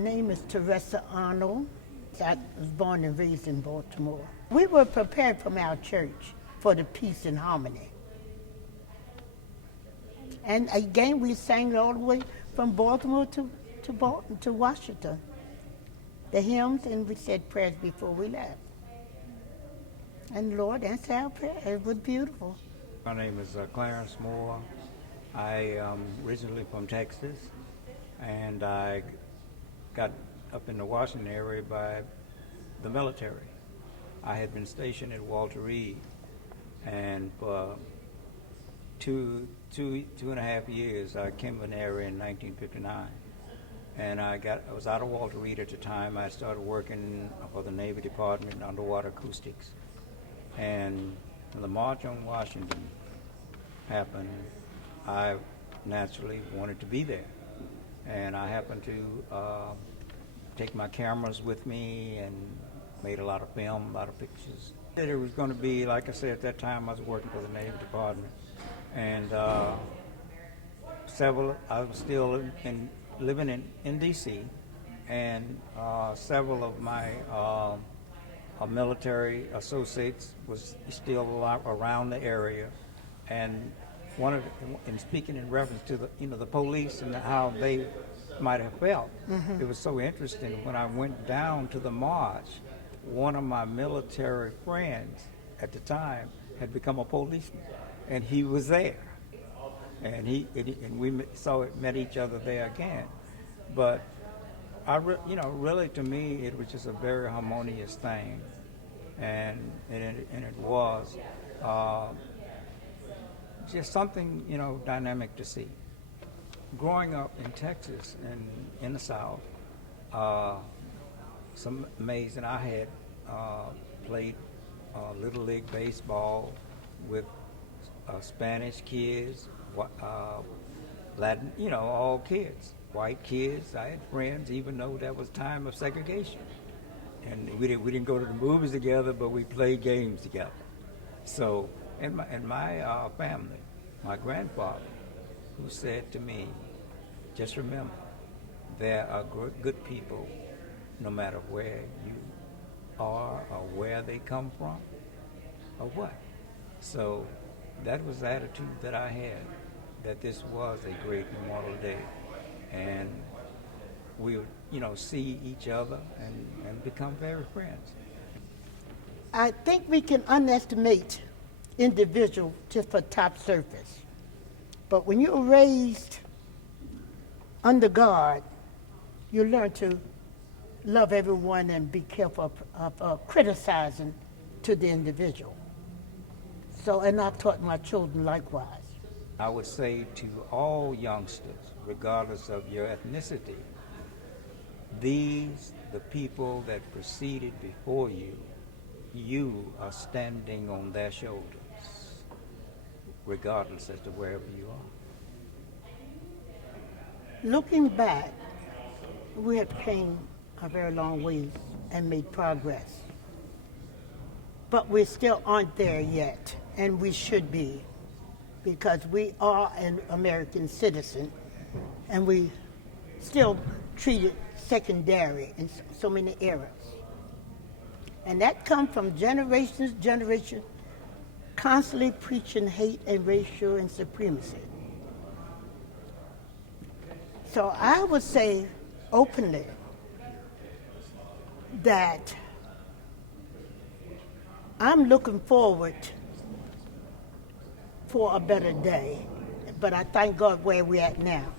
My name is Teresa Arnold. I was born and raised in Baltimore. We were prepared from our church for the peace and harmony. And again, we sang all the way from Baltimore to Washington. The hymns, and we said prayers before we left. And the Lord answered our prayer. It was beautiful. My name is Clarence. I am originally from Texas, and I got up in the Washington area by the military. I had been stationed at Walter Reed, and for two and a half years, I came to an area in 1959. And I was out of Walter Reed at the time. I started working for the Navy Department in underwater acoustics. And when the March on Washington happened, I naturally wanted to be there. And I happened to take my cameras with me and made a lot of film, a lot of pictures. It was going to be, like I said, at that time I was working for the Navy Department. And I was still living in D.C., and several of my military associates was still around the area, and speaking in reference to the police and how they might have felt, it was so interesting. When I went down to the march, one of my military friends at the time had become a policeman, and he was there. And we met each other there again. But really to me, it was just a very harmonious thing, and it was just something dynamic to see. Growing up in Texas and in the South, some amazing. I had played Little League baseball with Spanish kids, Latin, all kids, white kids. I had friends, even though that was time of segregation. And we didn't go to the movies together, but we played games together. So, in my family, my grandfather, who said to me, just remember, there are good people no matter where you are or where they come from or what. So that was the attitude that I had, that this was a great Memorial Day. And we would, see each other and become very friends. I think we can underestimate individual just for top surface. But when you're raised under God, you learn to love everyone and be careful of criticizing to the individual. So, and I've taught my children likewise. I would say to all youngsters, regardless of your ethnicity, the people that proceeded before you, you are standing on their shoulders, regardless as to wherever you are. Looking back, we have came a very long way and made progress. But we still aren't there yet, and we should be, because we are an American citizen, and we still treated secondary in so many areas. And that comes from generations, constantly preaching hate and racial and supremacy. So I would say openly that I'm looking forward for a better day, but I thank God where we're at now.